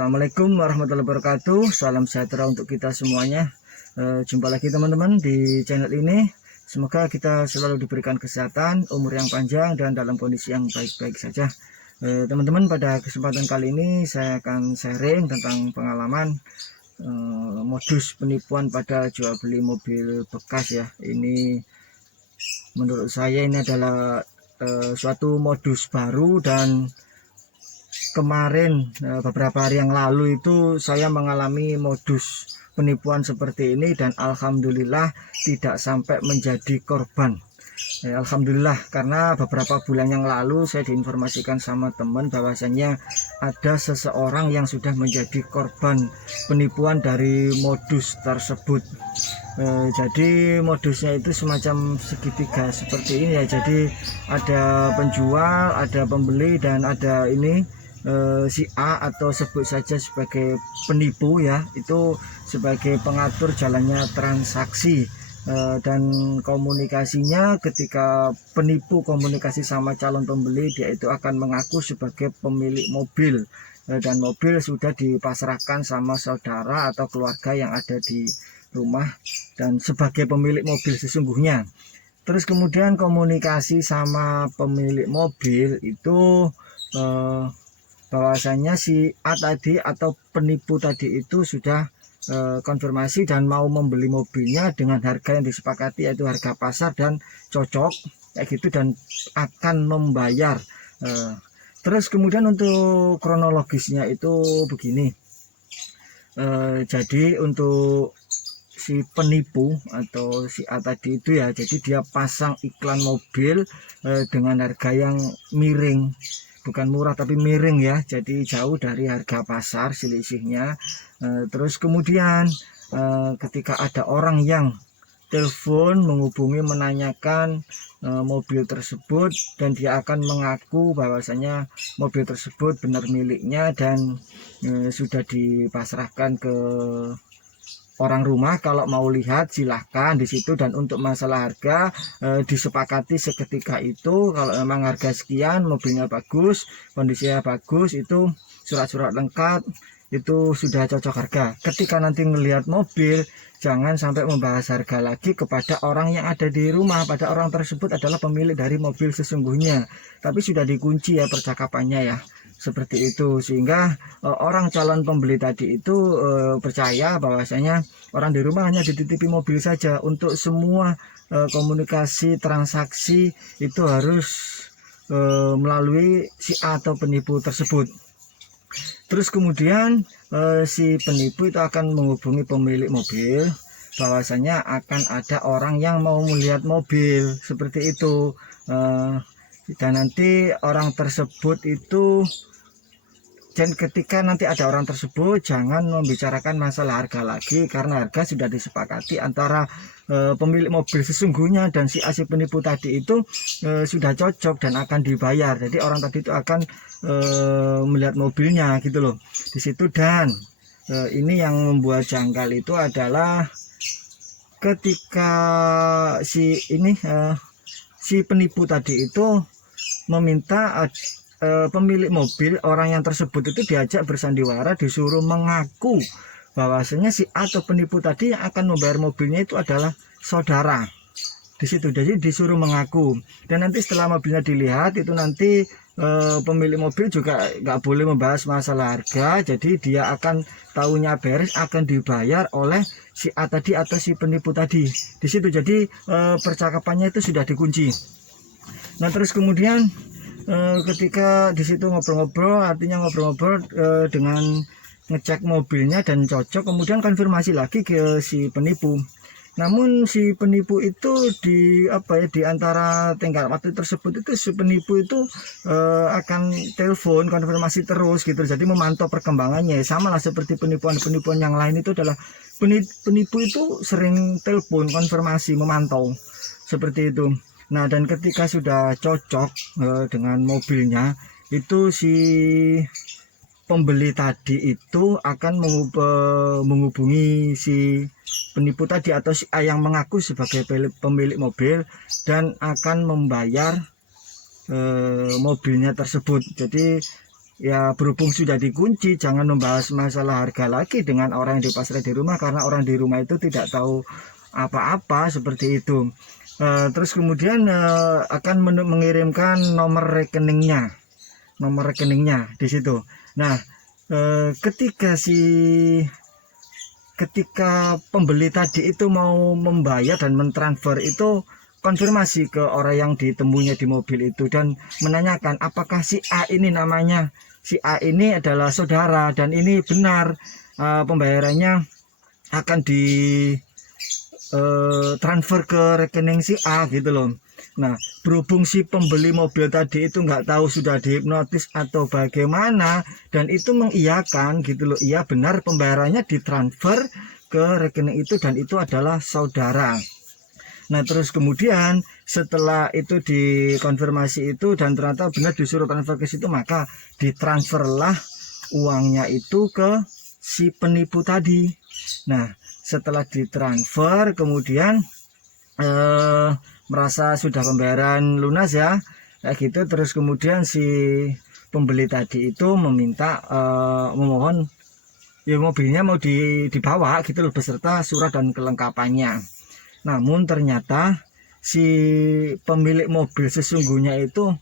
Assalamualaikum warahmatullahi wabarakatuh. Salam sejahtera untuk kita semuanya. Jumpa lagi teman-teman di channel ini. Semoga kita selalu diberikan kesehatan, umur yang panjang, dan dalam kondisi yang baik-baik saja. Teman-teman, pada kesempatan kali ini saya akan sharing tentang pengalaman modus penipuan pada jual beli mobil bekas ya. Ini menurut saya ini adalah suatu modus baru, dan kemarin beberapa hari yang lalu itu saya mengalami modus penipuan seperti ini, dan alhamdulillah tidak sampai menjadi korban. Alhamdulillah, karena beberapa bulan yang lalu saya diinformasikan sama teman bahwasanya ada seseorang yang sudah menjadi korban penipuan dari modus tersebut. Jadi modusnya itu semacam segitiga seperti ini ya. Jadi ada penjual, ada pembeli, dan ada ini si A, atau sebut saja sebagai penipu ya, itu sebagai pengatur jalannya transaksi. Dan komunikasinya, ketika penipu komunikasi sama calon pembeli, dia itu akan mengaku sebagai pemilik mobil, dan mobil sudah dipasrahkan sama saudara atau keluarga yang ada di rumah dan sebagai pemilik mobil sesungguhnya. Terus kemudian komunikasi sama pemilik mobil itu bahwasanya si A tadi atau penipu tadi itu sudah konfirmasi dan mau membeli mobilnya dengan harga yang disepakati, yaitu harga pasar dan cocok kayak gitu, dan akan membayar. Terus kemudian untuk kronologisnya itu begini. Jadi untuk si penipu atau si A tadi itu ya, jadi dia pasang iklan mobil dengan harga yang miring, bukan murah tapi miring ya, jadi jauh dari harga pasar selisihnya. Terus kemudian ketika ada orang yang telepon menghubungi menanyakan mobil tersebut, dan dia akan mengaku bahwasanya mobil tersebut benar miliknya dan sudah dipasrahkan ke orang rumah. Kalau mau lihat silahkan di situ, dan untuk masalah harga disepakati seketika itu. Kalau memang harga sekian, mobilnya bagus, kondisinya bagus, itu surat-surat lengkap, itu sudah cocok harga. Ketika nanti melihat mobil, jangan sampai membahas harga lagi kepada orang yang ada di rumah, pada orang tersebut adalah pemilik dari mobil sesungguhnya, tapi sudah dikunci ya percakapannya ya, seperti itu. Sehingga orang calon pembeli tadi itu percaya bahwasanya orang di rumah hanya dititipi mobil saja. Untuk semua komunikasi transaksi itu harus melalui si A atau penipu tersebut. Terus kemudian si penipu itu akan menghubungi pemilik mobil bahwasanya akan ada orang yang mau melihat mobil seperti itu, dan nanti orang tersebut itu, dan ketika nanti ada orang tersebut, jangan membicarakan masalah harga lagi, karena harga sudah disepakati antara pemilik mobil sesungguhnya dan si asli penipu tadi itu sudah cocok dan akan dibayar. Jadi orang tadi itu akan melihat mobilnya gitu loh di situ. Dan ini yang membuat janggal itu adalah ketika si penipu tadi itu meminta pemilik mobil, orang yang tersebut itu diajak bersandiwara, disuruh mengaku bahwasanya si A atau penipu tadi yang akan membayar mobilnya itu adalah saudara di situ. Jadi disuruh mengaku, dan nanti setelah mobilnya dilihat itu nanti pemilik mobil juga nggak boleh membahas masalah harga. Jadi dia akan tahunya beres akan dibayar oleh si A tadi atau si penipu tadi di situ. Jadi percakapannya itu sudah dikunci. Nah terus kemudian ketika di situ ngobrol-ngobrol, artinya ngobrol-ngobrol dengan ngecek mobilnya dan cocok, kemudian konfirmasi lagi ke si penipu. Namun si penipu itu di antara tenggat waktu tersebut itu si penipu itu akan telepon konfirmasi terus gitu. Jadi memantau perkembangannya, sama lah seperti penipuan-penipuan yang lain. Itu adalah penipu itu sering telepon konfirmasi, memantau seperti itu. Nah dan ketika sudah cocok dengan mobilnya, itu si pembeli tadi itu akan menghubungi si penipu tadi atau si A yang mengaku sebagai pemilik mobil, dan akan membayar mobilnya tersebut. Jadi ya berhubung sudah dikunci, jangan membahas masalah harga lagi dengan orang yang dipasrah di rumah, karena orang di rumah itu tidak tahu apa-apa seperti itu. Terus kemudian akan mengirimkan nomor rekeningnya di situ. Nah, ketika pembeli tadi itu mau membayar dan mentransfer itu, konfirmasi ke orang yang ditemuinya di mobil itu dan menanyakan apakah si A ini namanya, si A ini adalah saudara dan ini benar pembayarannya akan di transfer ke rekening si A gitu loh. Nah, berhubung si pembeli mobil tadi itu nggak tahu sudah dihipnotis atau bagaimana, dan itu mengiyakan gitu loh, iya benar pembayarannya ditransfer ke rekening itu dan itu adalah saudara. Nah, terus kemudian setelah itu dikonfirmasi itu dan ternyata benar disuruh transfer ke situ, maka ditransferlah uangnya itu ke si penipu tadi. Nah, setelah ditransfer kemudian merasa sudah pembayaran lunas ya kayak gitu, terus kemudian si pembeli tadi itu meminta memohon ya mobilnya mau dibawa gitu loh beserta surat dan kelengkapannya. Namun ternyata si pemilik mobil sesungguhnya itu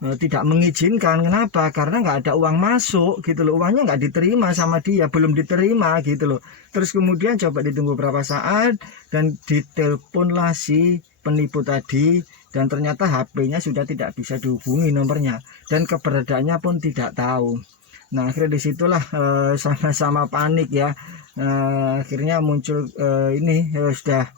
tidak mengizinkan. Kenapa? Karena nggak ada uang masuk gitu loh, uangnya nggak diterima sama dia, belum diterima gitu loh. Terus kemudian coba ditunggu beberapa saat dan diteleponlah si penipu tadi dan ternyata HP-nya sudah tidak bisa dihubungi nomornya dan keberadaannya pun tidak tahu. Nah, akhirnya disitulah sama-sama panik ya. Akhirnya muncul ini sudah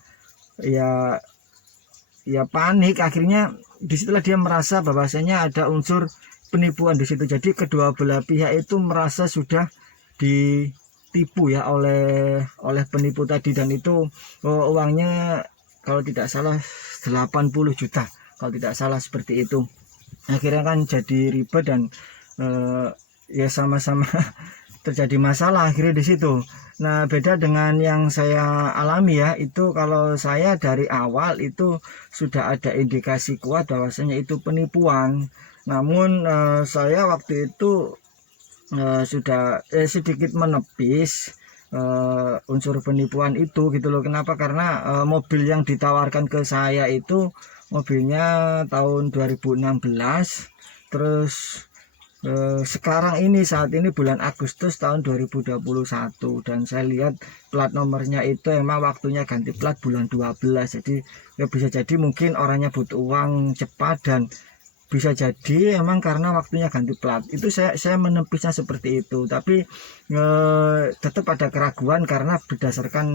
ya panik. Akhirnya disitulah dia merasa bahwasanya ada unsur penipuan di situ. Jadi kedua belah pihak itu merasa sudah ditipu ya oleh penipu tadi, dan itu uangnya kalau tidak salah 80 juta kalau tidak salah seperti itu. Akhirnya kan jadi ribet dan ya sama-sama terjadi masalah akhirnya di situ. Nah, beda dengan yang saya alami ya, itu kalau saya dari awal itu sudah ada indikasi kuat bahwasanya itu penipuan. Namun saya waktu itu sudah sedikit menepis unsur penipuan itu gitu loh. Kenapa? Karena mobil yang ditawarkan ke saya itu mobilnya tahun 2016, terus sekarang ini saat ini bulan Agustus tahun 2021 dan saya lihat plat nomornya itu emang waktunya ganti plat bulan 12. Jadi ya bisa jadi mungkin orangnya butuh uang cepat dan bisa jadi emang karena waktunya ganti plat. Itu saya menepisnya seperti itu, tapi tetap ada keraguan karena berdasarkan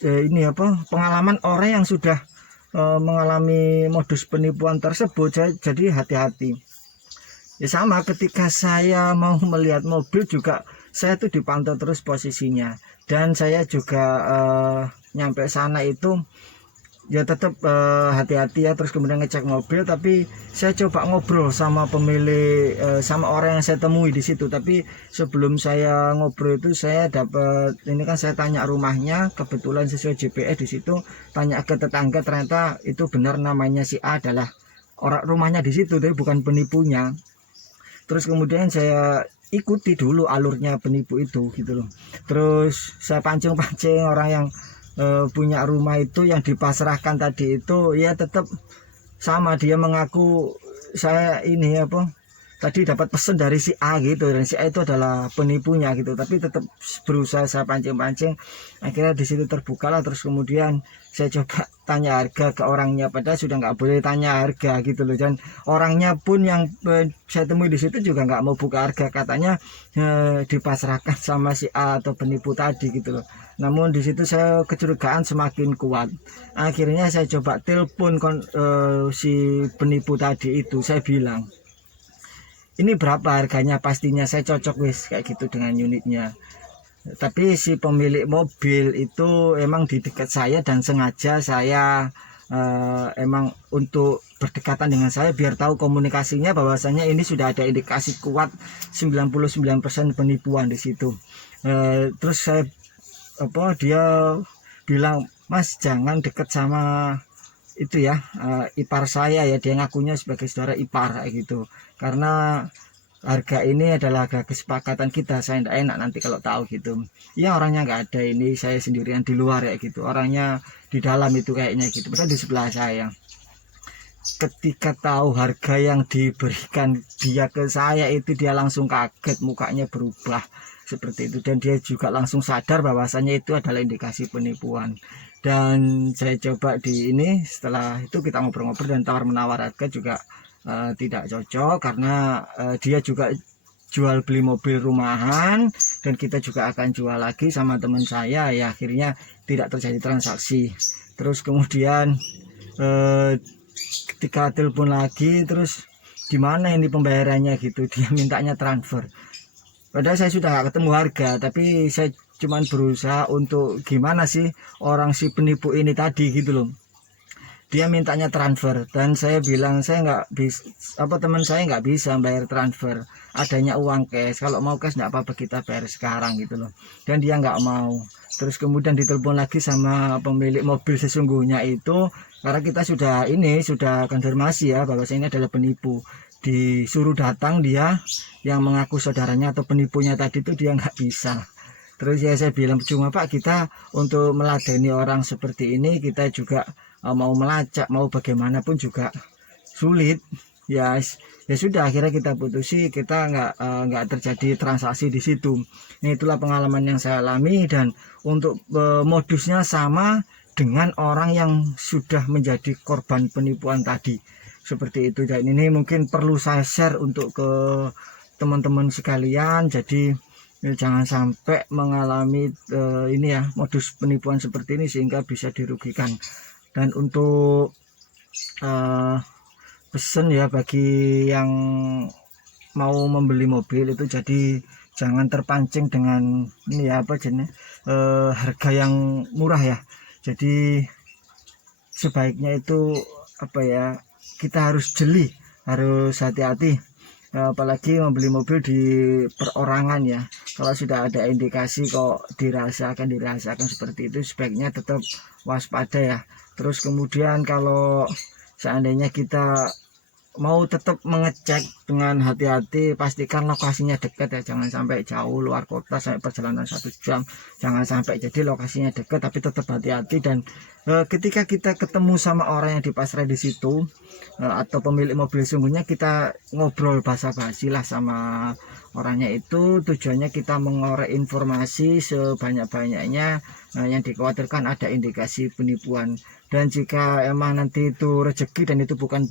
ini pengalaman orang yang sudah mengalami modus penipuan tersebut. Jadi hati-hati ya. Sama ketika saya mau melihat mobil juga saya tuh dipantau terus posisinya, dan saya juga nyampe sana itu ya tetap hati-hati ya. Terus kemudian ngecek mobil, tapi saya coba ngobrol sama pemilik sama orang yang saya temui di situ. Tapi sebelum saya ngobrol itu saya dapat ini kan, saya tanya rumahnya, kebetulan sesuai GPS di situ, tanya ke tetangga, ternyata itu benar namanya si A adalah orang rumahnya di situ, tapi bukan penipunya. Terus kemudian saya ikuti dulu alurnya penipu itu gitu loh. Terus saya pancing-pancing orang yang punya rumah itu yang dipasrahkan tadi itu, ya tetap sama, dia mengaku saya ini tadi dapat pesan dari si A gitu, dan si A itu adalah penipunya gitu. Tapi tetap berusaha saya pancing-pancing. Akhirnya di situ terbukalah. Terus kemudian saya coba tanya harga ke orangnya, padahal sudah nggak boleh tanya harga gitu loh. Dan orangnya pun yang saya temui di situ juga nggak mau buka harga, katanya dipasrahkan sama si A atau penipu tadi gitu loh. Namun di situ saya kecurigaan semakin kuat. Akhirnya saya coba telepon si penipu tadi itu. Saya bilang, ini berapa harganya, pastinya saya cocok wis kayak gitu dengan unitnya. Tapi si pemilik mobil itu emang di dekat saya dan sengaja saya emang untuk berdekatan dengan saya biar tahu komunikasinya bahwasanya ini sudah ada indikasi kuat 99% penipuan di situ. Terus saya dia bilang, Mas jangan deket sama itu ya, ipar saya ya, dia ngakunya sebagai saudara ipar gitu. karena harga ini adalah harga kesepakatan kita. Saya tidak enak nanti kalau tahu gitu. Ya orangnya nggak ada, ini saya sendirian di luar ya gitu, orangnya di dalam itu kayaknya gitu, padahal di sebelah saya. Ketika tahu harga yang diberikan dia ke saya itu, dia langsung kaget, mukanya berubah seperti itu, dan dia juga langsung sadar bahwasanya itu adalah indikasi penipuan. Dan saya coba di ini, setelah itu kita ngobrol-ngobrol dan tawar menawar harga juga tidak cocok, karena dia juga jual beli mobil rumahan dan kita juga akan jual lagi sama teman saya, ya akhirnya tidak terjadi transaksi. Terus kemudian ketika telepon lagi, terus gimana ini pembayarannya gitu, dia mintanya transfer, padahal saya sudah gak ketemu harga, tapi saya cuman berusaha untuk gimana sih orang si penipu ini tadi gitu loh. Dia mintanya transfer dan saya bilang saya nggak bisa, teman saya nggak bisa bayar transfer, adanya uang cash, kalau mau cash nggak apa-apa kita bayar sekarang gitu loh, dan dia nggak mau. Terus kemudian ditelepon lagi sama pemilik mobil sesungguhnya itu, karena kita sudah konfirmasi ya bahwa ini adalah penipu, disuruh datang dia yang mengaku saudaranya atau penipunya tadi itu, dia nggak bisa. Terus ya saya bilang cuma Pak, kita untuk meladeni orang seperti ini kita juga mau melacak, mau bagaimanapun juga sulit ya. Ya sudah, akhirnya kita putusi, kita nggak terjadi transaksi di situ. Nah, itulah pengalaman yang saya alami, dan untuk modusnya sama dengan orang yang sudah menjadi korban penipuan tadi seperti itu. Dan ini mungkin perlu saya share untuk ke teman-teman sekalian, jadi jangan sampai mengalami ini ya, modus penipuan seperti ini sehingga bisa dirugikan. Dan untuk pesan ya bagi yang mau membeli mobil itu, jadi jangan terpancing dengan ini ya harga yang murah ya. Jadi sebaiknya itu kita harus jeli, harus hati-hati, apalagi membeli mobil di perorangan ya. Kalau sudah ada indikasi kok dirasakan seperti itu, sebaiknya tetap waspada ya. Terus kemudian kalau seandainya kita mau tetap mengecek dengan hati-hati, pastikan lokasinya dekat ya, jangan sampai jauh luar kota sampai perjalanan 1 jam, jangan sampai. Jadi lokasinya dekat tapi tetap hati-hati. Dan ketika kita ketemu sama orang yang dipasrai di situ atau pemilik mobil sungguhnya, kita ngobrol basa-basi lah sama orangnya itu, tujuannya kita mengorek informasi sebanyak-banyaknya yang dikhawatirkan ada indikasi penipuan. Dan jika emang nanti itu rezeki dan itu bukan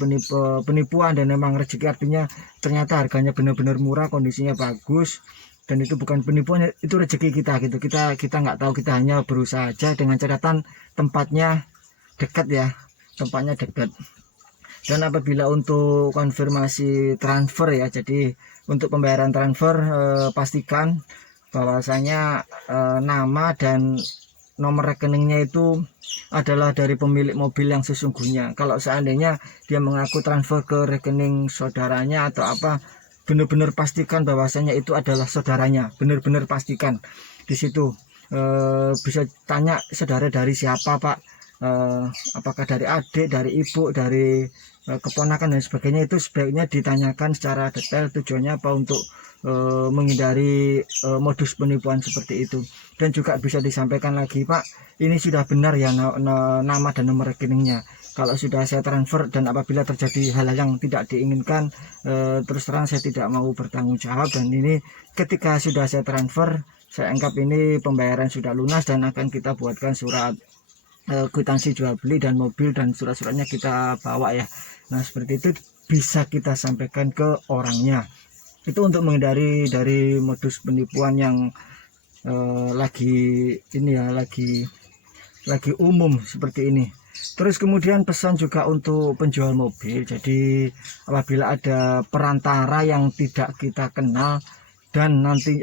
penipuan dan memang rezeki, artinya ternyata harganya benar-benar murah, kondisinya bagus, dan itu bukan penipuan, itu rezeki kita gitu. Kita nggak tahu, kita hanya berusaha aja dengan catatan tempatnya dekat ya, tempatnya dekat. Dan apabila untuk konfirmasi transfer ya, jadi untuk pembayaran transfer pastikan bahwasanya nama dan nomor rekeningnya itu adalah dari pemilik mobil yang sesungguhnya. Kalau seandainya dia mengaku transfer ke rekening saudaranya atau apa, benar-benar pastikan bahwasanya itu adalah saudaranya, benar-benar pastikan di situ. Bisa tanya saudara dari siapa Pak, apakah dari adik, dari ibu, dari keponakan dan sebagainya. Itu sebaiknya ditanyakan secara detail, tujuannya apa, untuk menghindari modus penipuan seperti itu. Dan juga bisa disampaikan lagi, Pak, ini sudah benar ya nama dan nomor rekeningnya. Kalau sudah saya transfer dan apabila terjadi hal-hal yang tidak diinginkan, terus terang saya tidak mau bertanggung jawab. Dan ini ketika sudah saya transfer, saya anggap ini pembayaran sudah lunas dan akan kita buatkan surat kwitansi jual beli dan mobil, dan surat-suratnya kita bawa ya. Nah seperti itu bisa kita sampaikan ke orangnya. Itu untuk menghindari dari modus penipuan yang lagi umum seperti ini. Terus kemudian pesan juga untuk penjual mobil, jadi apabila ada perantara yang tidak kita kenal dan nanti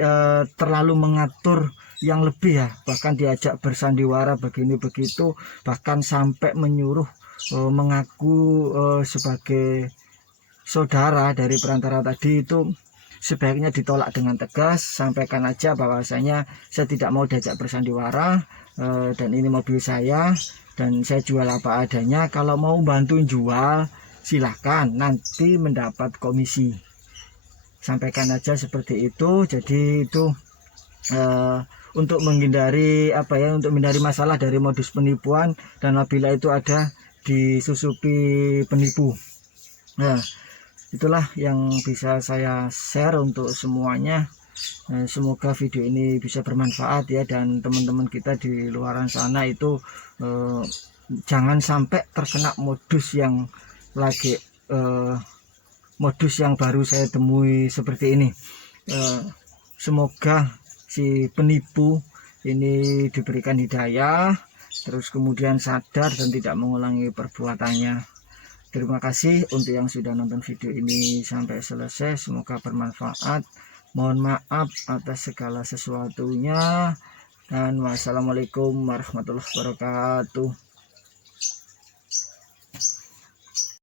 terlalu mengatur yang lebih ya, bahkan diajak bersandiwara begini begitu, bahkan sampai menyuruh mengaku sebagai saudara dari perantara tadi, itu sebaiknya ditolak dengan tegas. Sampaikan aja bahwasanya saya tidak mau diajak bersandiwara, dan ini mobil saya dan saya jual apa adanya. Kalau mau bantuin jual silahkan, nanti mendapat komisi sampaikan aja seperti itu. Jadi itu untuk menghindari untuk menghindari masalah dari modus penipuan, dan apabila itu ada disusupi penipu. Nah, itulah yang bisa saya share untuk semuanya. Semoga video ini bisa bermanfaat ya, dan teman-teman kita di luaran sana itu jangan sampai terkena modus yang modus yang baru saya temui seperti ini. Semoga si penipu ini diberikan hidayah, terus kemudian sadar dan tidak mengulangi perbuatannya. Terima kasih untuk yang sudah nonton video ini sampai selesai, semoga bermanfaat. Mohon maaf atas segala sesuatunya, dan wassalamualaikum warahmatullahi wabarakatuh.